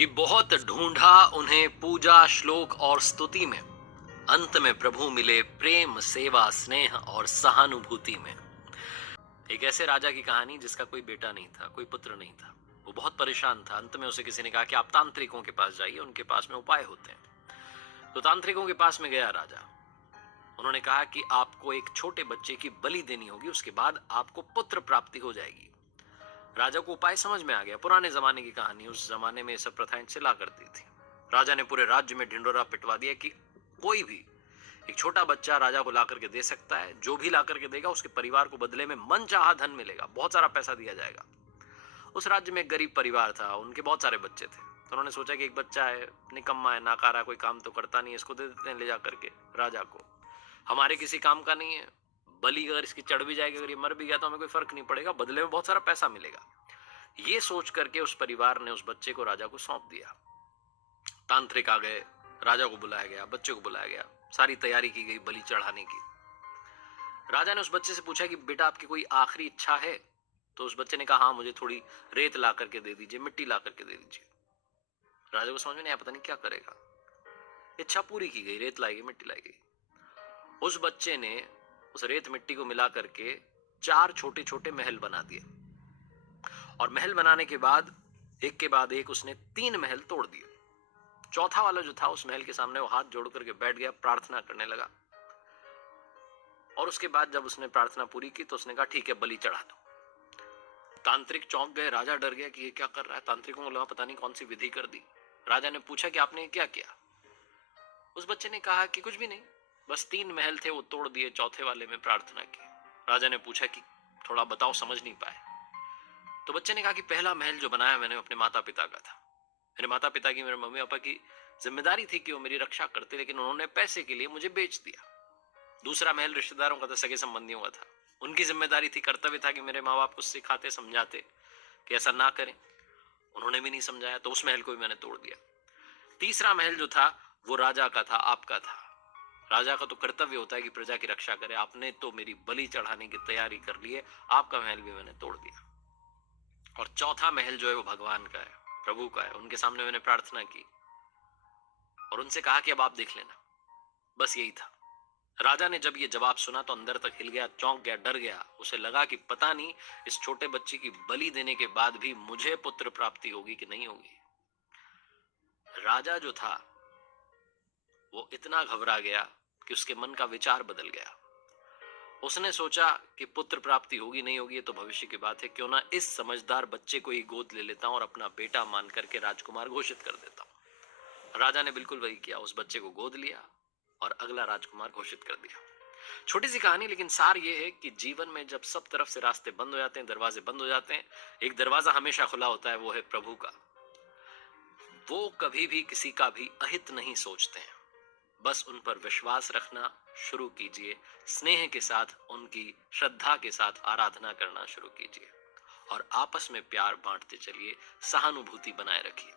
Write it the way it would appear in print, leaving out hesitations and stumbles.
कि बहुत ढूंढा उन्हें पूजा श्लोक और स्तुति में, अंत में प्रभु मिले प्रेम सेवा स्नेह और सहानुभूति में। एक ऐसे राजा की कहानी जिसका कोई बेटा नहीं था, कोई पुत्र नहीं था। वो बहुत परेशान था। अंत में उसे किसी ने कहा कि आप तांत्रिकों के पास जाइए, उनके पास में उपाय होते हैं। तो तांत्रिकों के पास में गया राजा। उन्होंने कहा कि आपको एक छोटे बच्चे की बलि देनी होगी, उसके बाद आपको पुत्र प्राप्ति हो जाएगी। राजा को उपाय समझ में आ गया। पुराने जमाने की कहानी, उस जमाने में सब प्रथाएं चला करती थी। राजा ने पूरे राज्य में ढिंडोरा पिटवा दिया कि कोई भी एक छोटा बच्चा राजा को ला करके दे सकता है। जो भी ला करके देगा उसके परिवार को बदले में मनचाहा धन मिलेगा, बहुत सारा पैसा दिया जाएगा। उस राज्य में एक गरीब परिवार था, उनके बहुत सारे बच्चे थे। तो उन्होंने सोचा कि एक बच्चा है, निकम्मा है, नाकारा, कोई काम तो करता नहीं है, इसको दे देते हैं ले जा करके राजा को। हमारे किसी काम का नहीं है, बलि अगर इसकी चढ़ भी जाएगी, अगर ये मर भी गया तो हमें कोई फर्क नहीं पड़ेगा, बदले में बहुत सारा पैसा मिलेगा। ये सोच करके उस परिवार ने उस बच्चे को राजा को सौंप दिया। तांत्रिक आ गए, राजा को बुलाया गया, बच्चे को बुलाया गया, सारी तैयारी की गई बलि चढ़ाने की। राजा ने उस बच्चे से पूछा कि बेटा आपकी कोई आखिरी इच्छा है? तो उस बच्चे ने कहा हाँ, मुझे थोड़ी रेत ला करके दे दीजिए, मिट्टी ला करके दे दीजिए। राजा को समझ में नहीं आया, पता नहीं क्या करेगा। इच्छा पूरी की गई, रेत लाई गई, मिट्टी लाई गई। उस बच्चे ने उस रेत मिट्टी को मिला करके 4 छोटे छोटे महल बना दिए। और महल बनाने के बाद एक उसने 3 महल तोड़ दिए। चौथा वाला जो था, उस महल के सामने वो हाथ जोड़ करके बैठ गया, प्रार्थना करने लगा। और उसके बाद जब उसने प्रार्थना पूरी की तो उसने कहा ठीक है, बलि चढ़ा दो। तांत्रिक चौंक गए, राजा डर गया कि ये क्या कर रहा है। तांत्रिकों को लगा पता नहीं कौन सी विधि कर दी। राजा ने पूछा कि आपने क्या किया? उस बच्चे ने कहा कि कुछ भी नहीं, बस 3 महल थे वो तोड़ दिए, चौथे वाले में प्रार्थना की। राजा ने पूछा कि थोड़ा बताओ, समझ नहीं पाए। तो बच्चे ने कहा कि पहला महल जो बनाया मैंने अपने माता पिता का था। मेरे माता पिता की, मेरे मम्मी पापा की जिम्मेदारी थी कि वो मेरी रक्षा करते, लेकिन उन्होंने पैसे के लिए मुझे बेच दिया। दूसरा महल रिश्तेदारों का था, सगे संबंधियों का था। उनकी जिम्मेदारी थी, कर्तव्य था कि मेरे माँ बाप को सिखाते समझाते कि ऐसा ना करें। उन्होंने भी नहीं समझाया, तो उस महल को भी मैंने तोड़ दिया। तीसरा महल जो था वो राजा का था, आपका था। राजा का तो कर्तव्य होता है कि प्रजा की रक्षा करे। आपने तो मेरी बलि चढ़ाने की तैयारी कर ली है, आपका महल भी मैंने तोड़ दिया। और चौथा महल जो है वो भगवान का है, प्रभु का है। उनके सामने मैंने प्रार्थना की और उनसे कहा कि अब आप देख लेना। बस यही था। राजा ने जब ये जवाब सुना तो अंदर तक हिल गया, चौंक गया, डर गया। उसे लगा कि पता नहीं इस छोटे बच्चे की बलि देने के बाद भी मुझे पुत्र प्राप्ति होगी कि नहीं होगी। राजा जो था वो इतना घबरा गया कि उसके मन का विचार बदल गया। उसने सोचा कि पुत्र प्राप्ति होगी नहीं होगी ये तो भविष्य की बात है, क्यों ना इस समझदार बच्चे को ही गोद ले लेता हूं और अपना बेटा मान करके राजकुमार घोषित कर देता हूं। राजा ने बिल्कुल वही किया, उस बच्चे को गोद लिया और अगला राजकुमार घोषित कर दिया। छोटी सी कहानी, लेकिन सार ये है कि जीवन में जब सब तरफ से रास्ते बंद हो जाते हैं, दरवाजे बंद हो जाते हैं, एक दरवाजा हमेशा खुला होता है, वो है प्रभु का। वो कभी भी किसी का भी अहित नहीं सोचते हैं। बस उन पर विश्वास रखना शुरू कीजिए, स्नेह के साथ उनकी श्रद्धा के साथ आराधना करना शुरू कीजिए और आपस में प्यार बांटते चलिए, सहानुभूति बनाए रखिए।